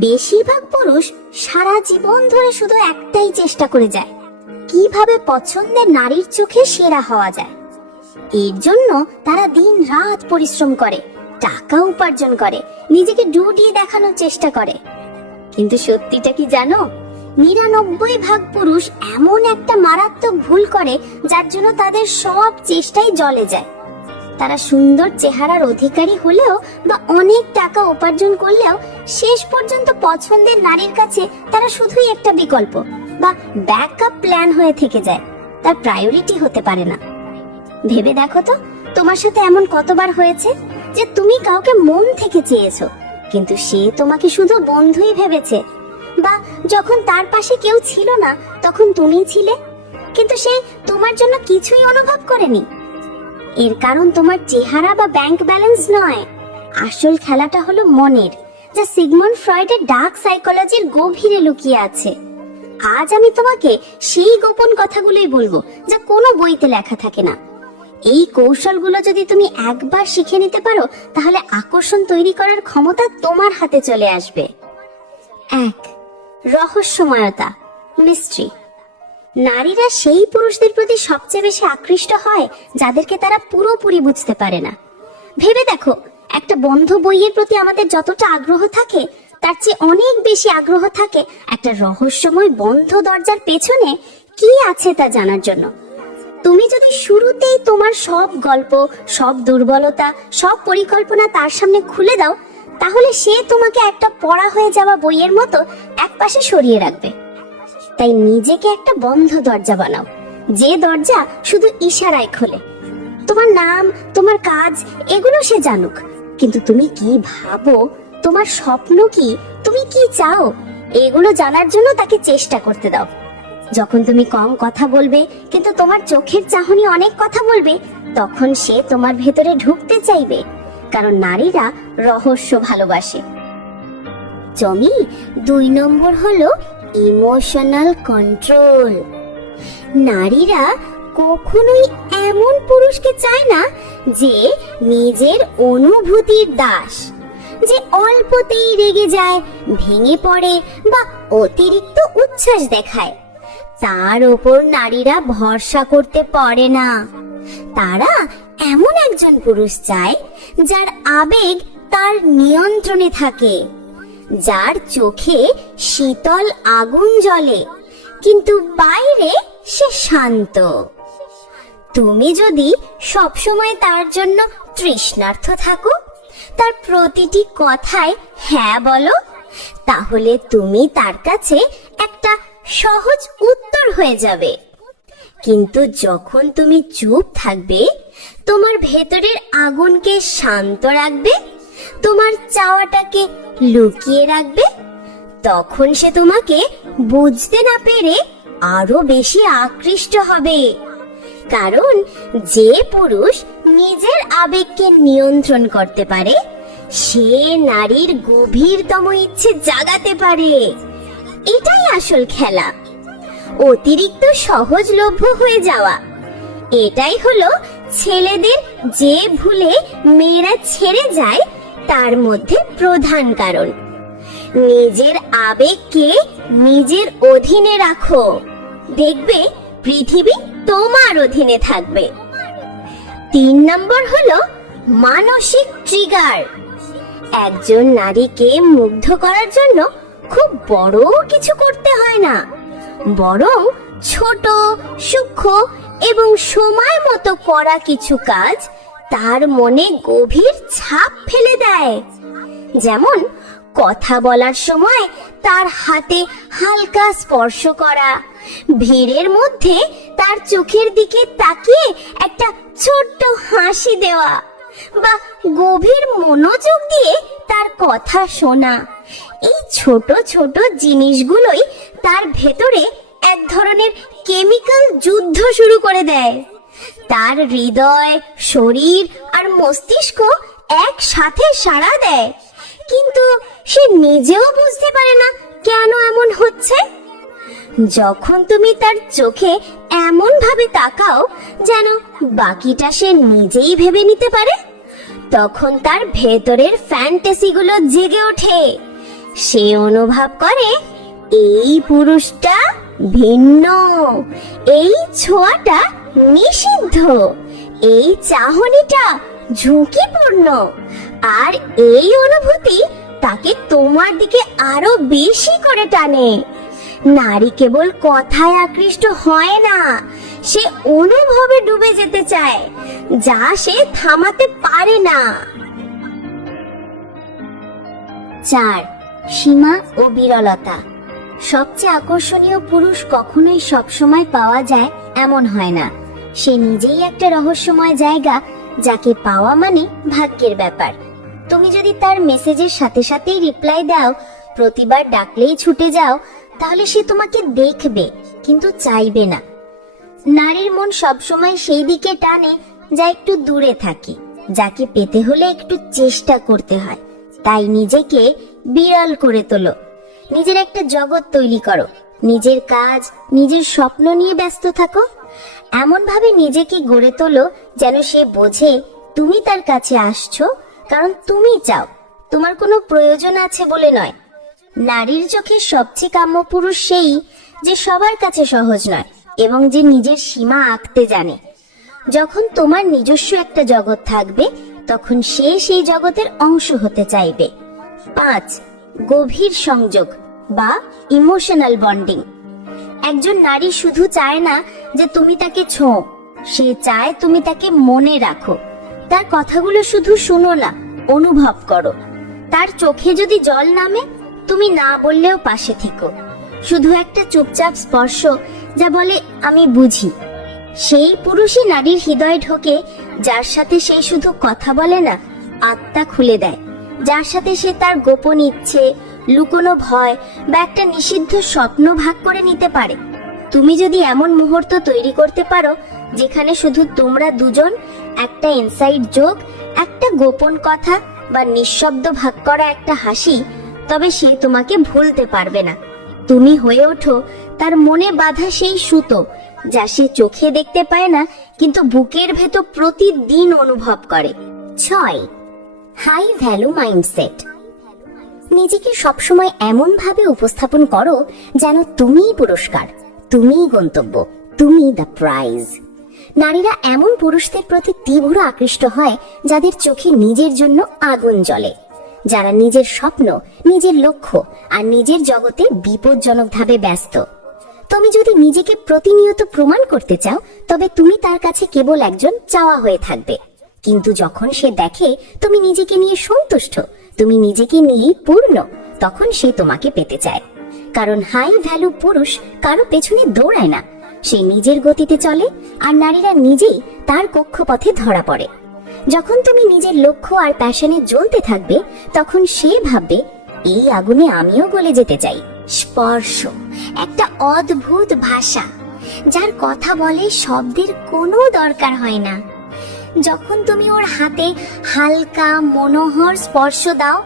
বেশিরভাগ পুরুষ সারা জীবন ধরে শুধু একটাই চেষ্টা করে যায়, কিভাবে পছন্দের নারীর চোখে সেরা হওয়া যায়। এর জন্য তারা দিন রাত পরিশ্রম করে, টাকা উপার্জন করে, নিজেকে ডুবিয়ে দেখানোর চেষ্টা করে। কিন্তু সত্যিটা কি জানো? ৯৯% পুরুষ এমন একটা মারাত্মক ভুল করে যার জন্য তাদের সব চেষ্টাই জলে যায়। তারা সুন্দর চেহারার অধিকারী হলেও বা অনেক টাকা উপার্জন করলেও শেষ পর্যন্ত পছন্দের নারীর কাছে তারা শুধুই একটা বিকল্প বা ব্যাকআপ প্ল্যান হয়ে থেকে যায়, তার প্রায়োরিটি হতে পারে না। ভেবে দেখো তো, তোমার সাথে এমন কতবার হয়েছে যে তুমি কাউকে মন থেকে চেয়েছো, কিন্তু সে তোমাকে শুধু বন্ধুই ভেবেছে, বা যখন তার পাশে কেউ ছিল না তখন তুমি ছিলে, কিন্তু সে তোমার জন্য কিছুই অনুভব করেনি। এর কারণ তোমার চেহারা বা ব্যাংক ব্যালেন্স নয়, আসল খেলাটা হলো মনের, যা সিগমন্ড ফ্রয়েডের ডার্ক সাইকোলজির গভীরে লুকিয়ে আছে। আজ আমি তোমাকে সেই গোপন কথাগুলোই বলবো যা কোনো বইতে লেখা থাকে না। এই কৌশলগুলো যদি তুমি একবার শিখে নিতে পারো, তাহলে আকর্ষণ তৈরি করার ক্ষমতা তোমার হাতে চলে আসবে। ১. রহস্যময়তা, মিস্ট্রি। নারীরা সেই পুরুষদের প্রতি সবচেয়ে বেশি আকৃষ্ট হয় যাদেরকে তারা পুরোপুরি বুঝতে পারে না। ভেবে দেখো, একটা বন্ধ বইয়ের প্রতি আমাদের যতটা আগ্রহ থাকে, তার চেয়ে অনেক বেশি আগ্রহ থাকে একটা রহস্যময় বন্ধ দরজার পেছনে কি আছে তা জানার জন্য। তুমি যদি শুরুতেই তোমার সব গল্প, সব দুর্বলতা, সব পরিকল্পনা তার সামনে খুলে দাও, তাহলে সে তোমাকে একটা পড়া হয়ে যাওয়া বইয়ের মতো একপাশে সরিয়ে রাখবে। তাই নিজেকে একটা বন্ধ দরজা বানাও, যে দরজা শুধু ইশারায় খোলে। তোমার নাম, তোমার কাজ, এগুলো সে জানুক, কিন্তু তুমি কি ভাবো, তোমার স্বপ্ন কি, তুমি কি চাও, এগুলো জানার জন্য তাকে চেষ্টা করতে দাও। যখন তুমি কম কথা বলবে কিন্তু তোমার চোখের চাহনি অনেক কথা বলবে, তখন সে তোমার ভেতরে ঢুকতে চাইবে, কারণ নারীরা রহস্য ভালোবাসে। ২ নম্বর হলো ইমোশনাল কন্ট্রোল। নারীরা কখনোই এমন পুরুষকে চায় না যে নিজের অনুভূতির দাস, যে অল্পতেই রেগে যায়, ভেঙে পড়ে বা অতিরিক্ত উচ্ছ্বাস দেখায়। তার ওপর নারীরা ভরসা করতে পারে না। তারা এমন একজন পুরুষ চায় যার আবেগ তার নিয়ন্ত্রণে থাকে, যার চোখে শীতল আগুন জ্বলে কিন্তু বাইরে সে শান্ত। তুমি যদি সবসময় তার জন্য তৃষ্ণার্ত থাকো, তার প্রতিটি কথায় হ্যাঁ বলো, তাহলে তুমি তার কাছে একটা সহজ উত্তর হয়ে যাবে। কিন্তু যখন তুমি চুপ থাকবে, তোমার ভেতরের আগুনকে শান্ত রাখবে, তোমার চাওয়াটাকে লুকিয়ে রাখবে, তখন সে তোমাকে বুঝতে না পেরে আরো বেশি আকৃষ্ট হবে। কারণ যে পুরুষ নিজের আবেগকে নিয়ন্ত্রণ করতে পারে, সে নারীর গভীরতম ইচ্ছে জাগাতে পারে। এটাই আসল খেলা, অতিরিক্ত সহজলভ্য হয়ে যাওয়া। এটাই হলো ছেলেদের যে ভুলে মেয়েরা ছেড়ে যায় তার মধ্যে প্রধান কারণ। নিজের আবেগকে নিজের অধীনে রাখো, দেখবে পৃথিবী তোমার অধীনে থাকবে। ৩ নম্বর হলো মানসিক ট্রিগার। একজন নারীকে মুগ্ধ করার জন্য খুব বড় কিছু করতে হয় না, বরং ছোট, সূক্ষ্ম এবং সময় মতো করা কিছু কাজ তার মনে গভীর ছাপ ফেলে দেয়। যেমন কথা বলার সময় তার হাতে হালকা স্পর্শ করা, ভিড়ের মধ্যে তার চোখের দিকে তাকিয়ে একটা ছোট্ট হাসি দেওয়া, বা গভীর মনোযোগ দিয়ে তার কথা শোনা। এই ছোট ছোট জিনিসগুলোই তার ভেতরে এক ধরনের কেমিক্যাল যুদ্ধ শুরু করে দেয়। তার হৃদয়, শরীর আর মস্তিষ্ক একসাথে সাড়া দেয়, কিন্তু সে নিজেও বুঝতে পারে না কেন এমন হচ্ছে। যখন তুমি তার চোখে এমন ভাবে তাকাও যেন বাকিটা সে নিজেই ভেবে নিতে পারে, তখন তার ভেতরের ফ্যান্টাসিগুলো জেগে ওঠে। সে অনুভব করে এই পুরুষটা ভিন্ন, এই ছোঁয়াটা নিষিদ্ধ, এই চাহনিটা ঝুঁকিপূর্ণ। আর এই অনুভূতি তাকে তোমার দিকে আরো বেশি করে টানে। নারী কেবল কথায় আকৃষ্ট হয় না, সে অনুভবে ডুবে যেতে চায়, যা সে থামাতে পারে না। 4. সীমা ও বিরলতা। সবচেয়ে আকর্ষণীয় পুরুষ কখনোই সবসময় পাওয়া যায় এমন হয় না। সে নিজেই একটা রহস্যময় জায়গা, যাকে পাওয়া মানে ভাগ্যের ব্যাপার। তুমি যদি তার মেসেজের সাথে সাথেই রিপ্লাই দাও, প্রতিবার ডাকলেই ছুটে যাও, তাহলে সে তোমাকে দেখবে কিন্তু চাইবে না। নারীর মন সবসময় সেই দিকে টানে যা একটু দূরে থাকে, যাকে পেতে হলে একটু চেষ্টা করতে হয়। তাই নিজেকে বিরল করে তোলো, নিজের একটা জগৎ তৈরি করো, নিজের কাজ, নিজের স্বপ্ন নিয়ে ব্যস্ত থাকো। এমন ভাবে নিজেকে গড়ে তোলো যেন সে বোঝে তুমি তার কাছে আসছো কারণ তুমি চাও, তোমার কোনো প্রয়োজন আছে বলে নয়। নারীর চোখে সবচেয়ে কাম্য পুরুষ সেই যে সবার কাছে সহজ নয় এবং যে নিজের সীমা আঁকতে জানে। যখন তোমার নিজস্ব একটা জগৎ থাকবে, তখন সে সেই জগতের অংশ হতে চাইবে। 5. গভীর সংযোগ বা ইমোশনাল বন্ডিং। একজন নারী শুধু চায় না যে তুমি তাকে ছোঁও, সে চায় তুমি তাকে মনে রাখো। তার কথাগুলো শুধু শুনো না, অনুভব করো। তার চোখে যদি জল নামে, তুমি না বললেও পাশে থেকো। শুধু একটা চুপচাপ স্পর্শ যা বলে আমি বুঝি। সেই পুরুষই নারীর হৃদয়ে ঢোকে, যার সাথে সে শুধু কথা বলে না, আত্মা খুলে দেয়। যার সাথে সে তার গোপন ইচ্ছে, লুকোনো ভয় বা একটা নিষিদ্ধ স্বপ্ন ভাগ করে নিতে পারে। তুমি যদি এমন মুহূর্ত তৈরি করতে পারো যেখানে শুধু তোমরা দুজন, একটা ইনসাইড জোক, একটা গোপন কথা বা নিঃশব্দ ভাগ করা একটা হাসি, তবে সে তোমাকে ভুলতে পারবে না। তুমি হয়ে ওঠো তার মনে বাঁধা সেই সুতো, যা সে চোখে দেখতে পায় না কিন্তু বুকের ভেতর প্রতিদিন অনুভব করে। 6. High value mindset. নিজেকে সবসময় এমন ভাবে উপস্থাপন করো যেন তুমিই পুরস্কার, তুমিই গন্তব্য, তুমি দ্য প্রাইজ। নারীরা এমন পুরুষদের প্রতি তীব্র আকৃষ্ট হয় যাদের চোখে নিজের জন্য আগুন জ্বলে, যারা নিজের স্বপ্ন, নিজের লক্ষ্য আর নিজের জগতে বিপজ্জনকভাবে ব্যস্ত। তুমি যদি নিজেকে প্রতিনিয়ত প্রমাণ করতে চাও, তবে তুমি তার কাছে কেবল একজন চাওয়া হয়ে থাকবে। কিন্তু যখন সে দেখে তুমি নিজেকে নিয়ে সন্তুষ্ট, তুমি নিজেকে নিয়েই পূর্ণ, তখন সে তোমাকে পেতে চায়। কারণ হাই ভ্যালু পুরুষ কারো পেছনে দৌড়ায় না, সে নিজের গতিতে চলে, আর নারীরা নিজেই তার কক্ষপথে ধরা পড়ে। যখন তুমি নিজের লক্ষ্য আর প্যাশনে জ্বলতে থাকবে, তখন সে ভাববে এই আগুনে আমিও গলে যেতে চাই। স্পর্শ একটা অদ্ভুত ভাষা, যার কথা বলে শব্দের কোনো দরকার হয় না। যখন তুমি ওর হাতে হালকা মনোহর স্পর্শ দাও,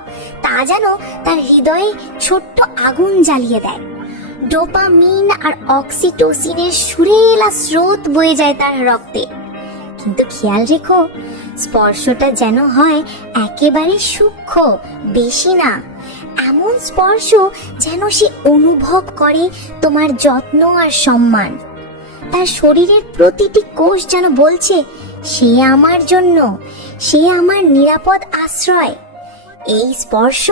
তা যেন তার হৃদয়ে ছোট্ট আগুন জ্বালিয়ে দেয়। ডোপামিন আর অক্সিটোসিনের সুরেলা স্রোত বয়ে যায় তার রক্তে। কিন্তু খেয়াল রেখো, স্পর্শটা যেন হয় একেবারে সূক্ষ্ম, বেশি না। এমন স্পর্শ যেন সে অনুভব করে তোমার যত্ন আর সম্মান। তার শরীরের প্রতিটি কোষ যেন বলছে সে আমার জন্য, সে আমার নিরাপদ আশ্রয়। এই স্পর্শ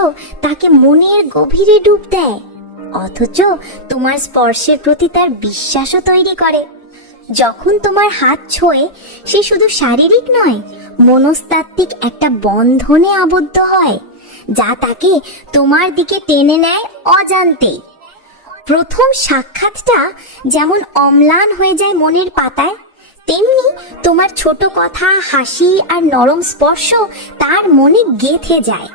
তাকে মনের গভীরে ডুব দেয়, অথচ তোমার স্পর্শের প্রতি তার বিশ্বাসও তৈরি করে। যখন তোমার হাত ছোঁয়ে, সে শুধু শারীরিক নয়, মনস্তাত্ত্বিক একটা বন্ধনে আবদ্ধ হয়, যা তাকে তোমার দিকে টেনে নেয় অজান্তেই। প্রথম সাক্ষাৎটা যেমন অম্লান হয়ে যায় মনের পাতায়, তেমনি তোমার ছোট কথা, হাসি আর নরম স্পর্শ তার মনে গেঁথে যায়।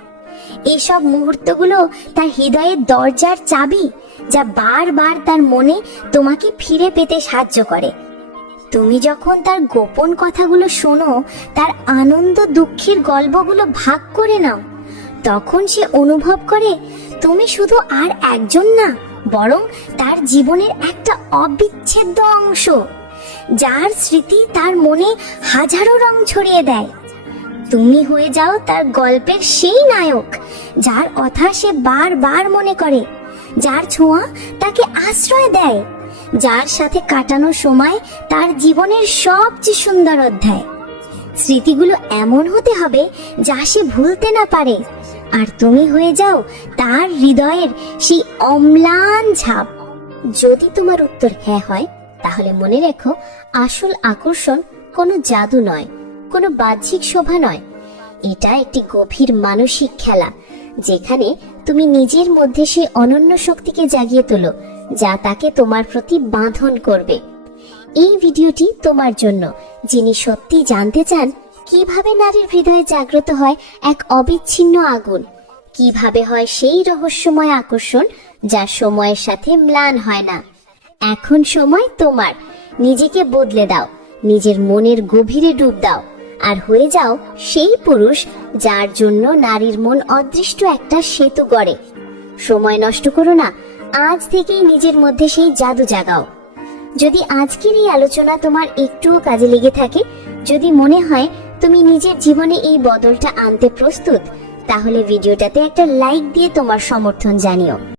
এসব মুহূর্তগুলো তার হৃদয়ের দরজার চাবি, যা বারবার তার মনে তোমাকে ফিরে পেতে সাহায্য করে। তুমি যখন তার গোপন কথাগুলো শোনো, তার আনন্দ দুঃখের গল্পগুলো ভাগ করে নাও, তখন সে অনুভব করে তুমি শুধু আর একজন না, বরং তার জীবনের একটা অবিচ্ছেদ্য অংশ, যার স্মৃতি তার মনে হাজারো রং ছড়িয়ে দেয়। তুমি হয়ে যাও তার গল্পের সেই নায়ক, যার কথা সে বারবার মনে করে, যার ছোঁয়া তাকে আশ্রয় দেয়, যার সাথে কাটানো সময় তার জীবনের সবচেয়ে সুন্দর অধ্যায়। স্মৃতিগুলো এমন হতে হবে যা সে ভুলতে না পারে, আর তুমি হয়ে যাও তার হৃদয়ের সেই অম্লান ছাপ। যদি তোমার উত্তর হ্যাঁ হয়, তাহলে মনে রেখো, আসল আকর্ষণ কোনো জাদু নয়, কোনো বাহ্যিক শোভা নয়। এটা একটি গভীর মানসিক খেলা, যেখানে তুমি নিজের মধ্যে সেই অনন্য শক্তিকে জাগিয়ে তোলো, যা তাকে তোমার প্রতি বাঁধন করবে। এই ভিডিওটি তোমার জন্য, যিনি সত্যি জানতে চান কিভাবে নারীর হৃদয়ে জাগ্রত হয় এক অবিচ্ছিন্ন আগুন, কিভাবে হয় সেই রহস্যময় আকর্ষণ যা সময়ের সাথে ম্লান হয় না। এখন সময় তোমার। নিজেকে বদলে দাও, নিজের মনের গভীরে ডুব দাও, আর হয়ে যাও সেই পুরুষ যার জন্য নারীর মন অদৃষ্ট একটা সেতু গড়ে। সময় নষ্ট করো না, আজ থেকেই নিজের মধ্যে সেই জাদু জাগাও। যদি আজকের এই আলোচনা তোমার একটুও কাজে লেগে থাকে, যদি মনে হয় তুমি নিজের জীবনে এই বদলটা আনতে প্রস্তুত, তাহলে ভিডিওটাতে একটা লাইক দিয়ে তোমার সমর্থন জানিও।